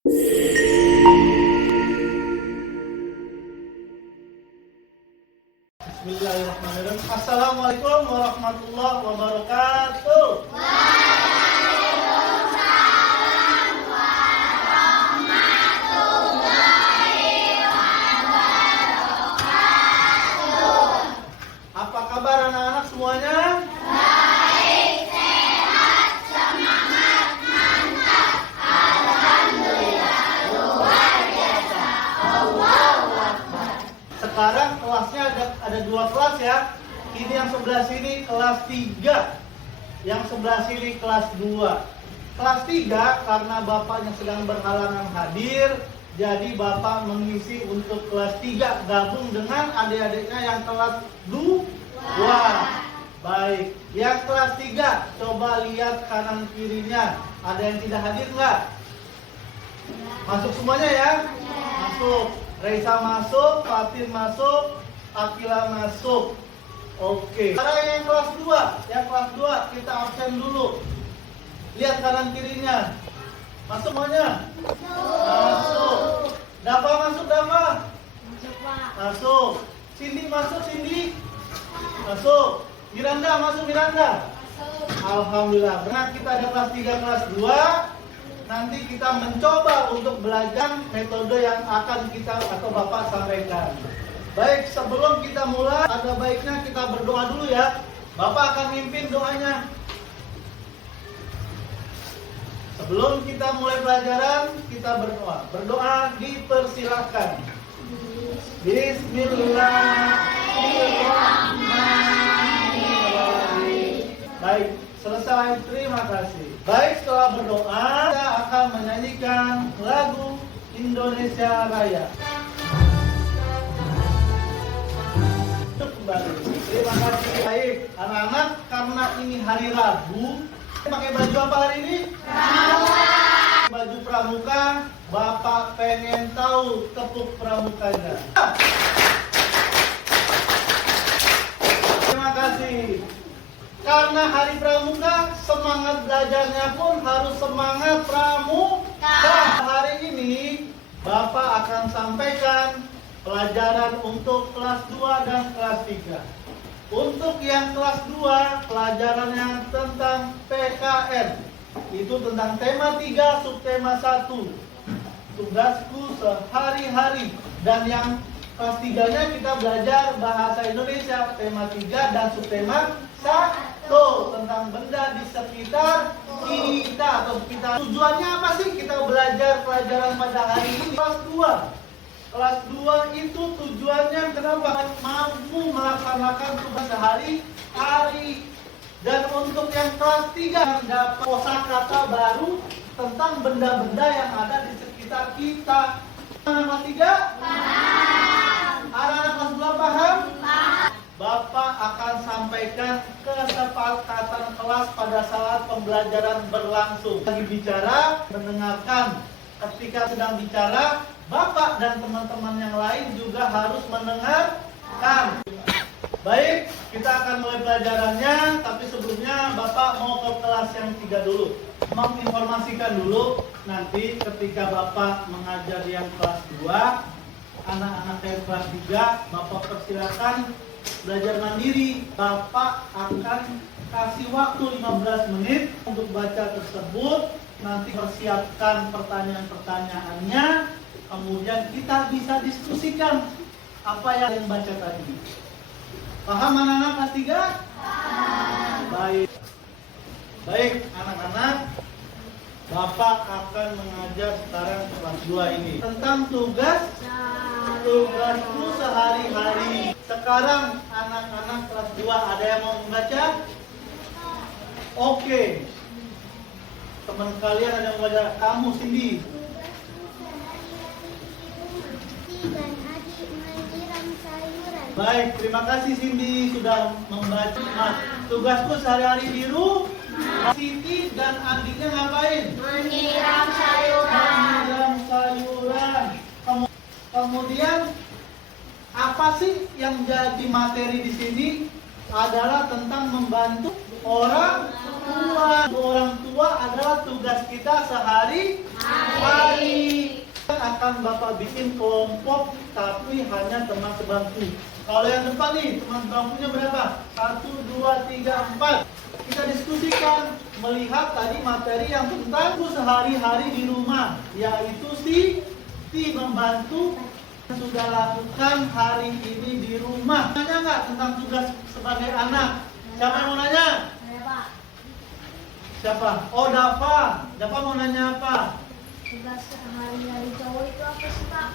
Bismillahirrahmanirrahim. Assalamualaikum warahmatullahi wabarakatuh. Waalaikumsalam warahmatullahi wabarakatuh. Apa kabar anak-anak semuanya? Baik, sehat, semangat, mantap. Alhamdulillah, luar biasa. Allahu Akbar. Sekarang kelasnya ada dua kelas ya. Ini yang sebelah sini kelas 3. Yang sebelah sini kelas 2. Kelas 3 karena bapaknya sedang berhalangan hadir, jadi bapak mengisi untuk kelas 3 gabung dengan adik-adiknya yang kelas 2. Baik, yang kelas 3 coba lihat kanan kirinya. Ada yang tidak hadir nggak? Masuk semuanya ya? Masuk. Reisa masuk, Fatin masuk, Akila masuk. Oke. Sekarang yang kelas 2, kita absen dulu. Lihat kanan kirinya. Masuk semuanya? Masuk. Dafa masuk, Dafa? Masuk. Cindy masuk, Cindy? Masuk. Miranda masuk, Miranda? Alhamdulillah. Karena kita ada kelas 3, kelas 2. Nanti kita mencoba untuk belajar metode yang akan kita atau Bapak sampaikan. Baik, sebelum kita mulai, ada baiknya kita berdoa dulu ya. Bapak akan mimpin doanya. Sebelum kita mulai pelajaran, kita berdoa. Berdoa dipersilakan. Bismillahirrahmanirrahim. Baik, selesai. Terima kasih. Baik, setelah berdoa, kita akan menyanyikan lagu Indonesia Raya. Kembali. Terima kasih. Baik, anak-anak, karena ini hari Rabu, pakai baju apa hari ini? Pramuka. Baju pramuka. Bapak pengen tahu tepuk pramukanya. Terima kasih. Karena hari pramuka, semangat belajarnya pun harus semangat pramuka. Hari ini Bapak akan sampaikan pelajaran untuk kelas 2 dan kelas 3. Untuk yang kelas 2, pelajarannya tentang PKN. Itu tentang tema 3, subtema 1. Tugasku sehari-hari. Dan yang kelas 3-nya kita belajar bahasa Indonesia, tema 3 dan subtema 1 tentang benda di sekitar kita atau sekitar. Tujuannya apa sih kita belajar pelajaran pada hari ini? Kelas 2. Kelas 2 itu tujuannya kenapa? Mampu melaksanakan tugas sehari-hari. Dan untuk yang kelas 3 dapat kosakata baru tentang benda-benda yang ada di sekitar kita. Anak kelas 3? Paham. Anak kelas 2 paham? Paham. Bapak akan sampaikan kesepakatan kelas pada saat pembelajaran berlangsung. Lagi bicara, mendengarkan. Ketika sedang bicara, Bapak dan teman-teman yang lain juga harus mendengarkan. Baik, kita akan mulai pelajarannya. Tapi sebelumnya Bapak mau ke kelas yang 3 dulu. Menginformasikan dulu, nanti ketika Bapak mengajar yang kelas 2, anak-anak yang kelas 3, Bapak persilakan belajar mandiri. Bapak akan kasih waktu 15 menit untuk baca tersebut. Nanti persiapkan pertanyaan-pertanyaannya. Kemudian kita bisa diskusikan apa yang baca tadi. Paham anak-anak kelas 3? Baik. Baik anak-anak, Bapak akan mengajar sekarang kelas 2 ini tentang tugasku sehari-hari. Sekarang anak-anak kelas 2 ada yang mau membaca? Oke. Teman kalian ada yang membaca? Kamu Cindy. Dan adik menyiram sayuran. Baik, terima kasih Cindy sudah membaca. Nah, tugasku sehari-hari di rumah. Siti dan adiknya ngapain? Menyiram sayuran. Menyiram sayuran. Kemudian apa sih yang jadi materi di sini? Adalah tentang membantu orang tua. Orang tua adalah tugas kita sehari-hari. akan Bapak bikin kelompok tapi hanya teman sebangku. Kalau yang depan nih, teman sebangkunya berapa? 1, 2, 3, 4. Kita diskusikan melihat tadi materi yang tentang sehari-hari di rumah, yaitu Siti membantu sudah lakukan hari ini di rumah. Nanya nggak tentang tugas sebagai anak? Siapa yang mau nanya? Siapa? Oh, Dava. Dava mau nanya apa? Tugas sehari-hari cowok itu apa sih, Pak?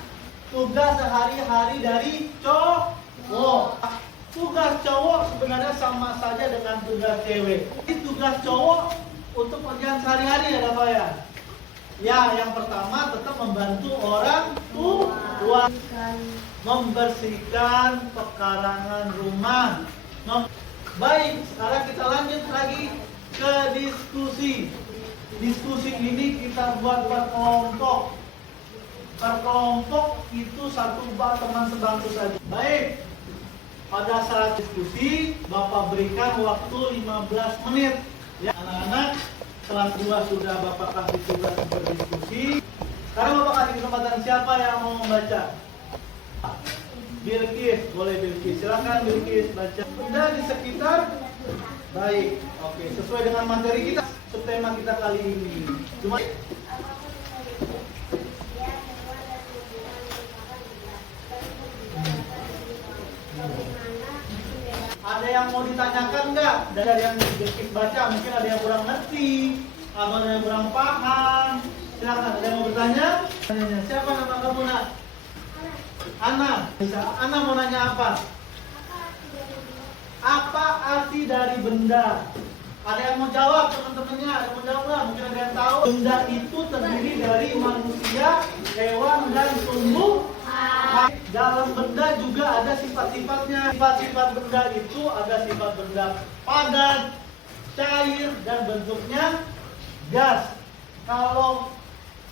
Tugas sehari-hari dari cowok. Tugas cowok sebenarnya sama saja dengan tugas cewek. Ini tugas cowok untuk kerjaan sehari-hari ya, Dava ya? Ya, yang pertama tetap membantu orang tua. Membersihkan pekarangan rumah. Baik, sekarang kita lanjut lagi ke diskusi. Diskusi ini kita buat berkelompok. Berkelompok itu satu teman sebangku saja. Baik, pada saat diskusi Bapak berikan waktu 15 menit. Ya, anak-anak kelas 2 sudah Bapak kasih tugas berdiskusi. Sekarang Bapak kasih kesempatan siapa yang mau membaca? Bilkis, boleh Bilkis. Silakan Bilkis baca. Sudah di sekitar. Baik, oke. Sesuai dengan materi kita, subtema kita kali ini. Cuma ada yang mau ditanyakan nggak? Dari yang Bilkis baca, mungkin ada yang kurang ngerti, atau ada yang kurang paham. Silakan, ada yang mau bertanya? Siapa nama kamu, Nak? Ana. Ana mau nanya apa? Apa arti dari benda? Ada yang mau jawab teman-temannya? Ada yang mau jawab nggak? Mungkin ada yang tahu. Benda itu terdiri dari manusia, hewan, dan tumbuhan. Dalam benda juga ada sifat-sifatnya. Sifat-sifat benda itu ada sifat benda padat, cair, dan bentuknya gas. Kalau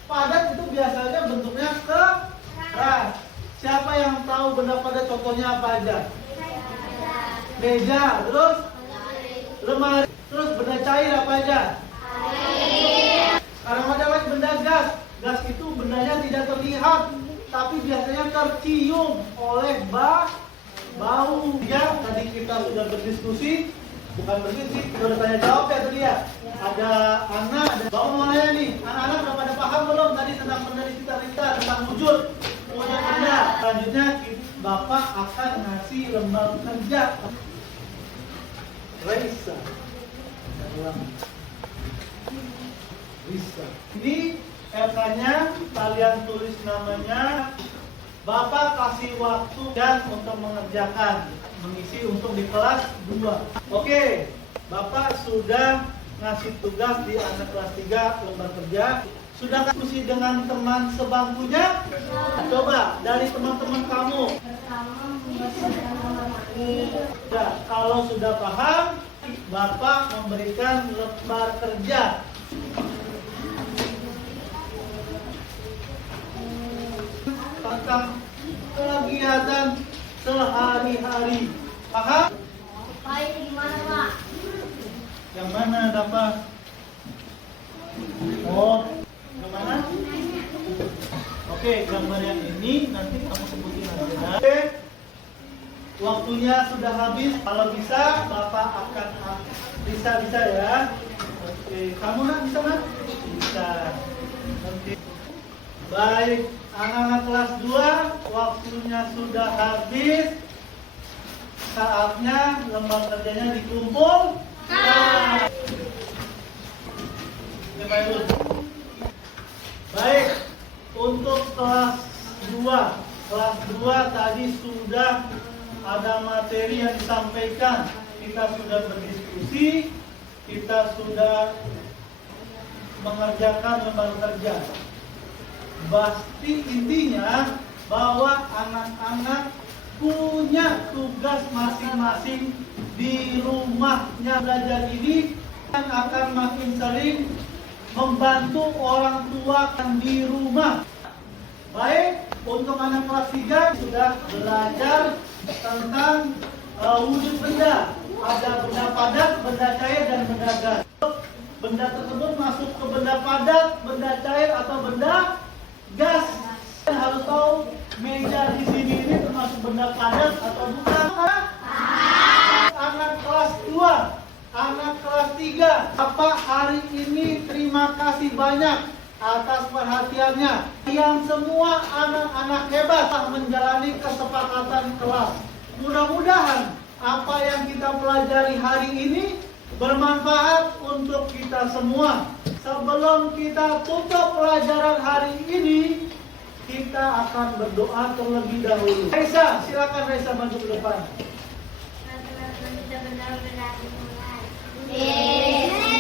padat itu biasanya bentuknya keras. Siapa yang tahu benda padat contohnya apa aja? Meja, terus lemari, terus benda cair apa aja? Sekarang ada lagi benda gas. Gas itu bendanya tidak terlihat, tapi biasanya tercium oleh bau. Ya, tadi kita sudah berdiskusi, bukan berdiskusi, kita udah tanya jawab ya tadi ya. Ada anak, ada bau mau nanya nih. Anak-anak udah pada paham belum tadi tentang benda di sekitar kita, tentang wujud benda. Selanjutnya Bapak akan ngasih lembar kerja. Raisa. Bisa. Ini RK-nya kalian tulis namanya. Bapak kasih waktu dan untuk mengerjakan, mengisi untuk di kelas 2. Oke, Bapak sudah ngasih tugas di anak kelas 3 lembar kerja. Sudah diskusi dengan teman sebangkunya? Coba dari teman-teman kamu. Ya, kalau sudah paham, Bapak memberikan lembar kerja. Tentang kegiatan sehari-hari. Paham? Baik, gimana, Pak? Yang mana, Dapat? Oh, gimana? Oke, gambar yang ini nanti kamu sebutin aja. Oke, waktunya sudah habis. Kalau bisa, Bapak akan bisa ya. Oke, kamu nak bisa nak? Bisa. Oke. Baik, anak-anak kelas 2, waktunya sudah habis. Saatnya lembar kerjanya dikumpul. Baik, untuk kelas 2 tadi sudah ada materi yang disampaikan. Kita sudah berdiskusi, kita sudah mengerjakan lembar kerja. Pasti intinya bahwa anak-anak punya tugas masing-masing di rumahnya. Belajar ini akan makin sering membantu orang tua yang di rumah. Baik, untuk anak kelas 3 sudah belajar tentang wujud benda. Ada benda padat, benda cair, dan benda gas. Benda tersebut masuk ke benda padat, benda cair, atau benda gas. kasih banyak atas perhatiannya. Yang semua anak-anak hebat telah menjalani kesepakatan kelas. Mudah-mudahan apa yang kita pelajari hari ini bermanfaat untuk kita semua. Sebelum kita tutup pelajaran hari ini, kita akan berdoa terlebih dahulu. Raisa, silakan Raisa maju ke depan. Teman-teman kita benar-benar mulai.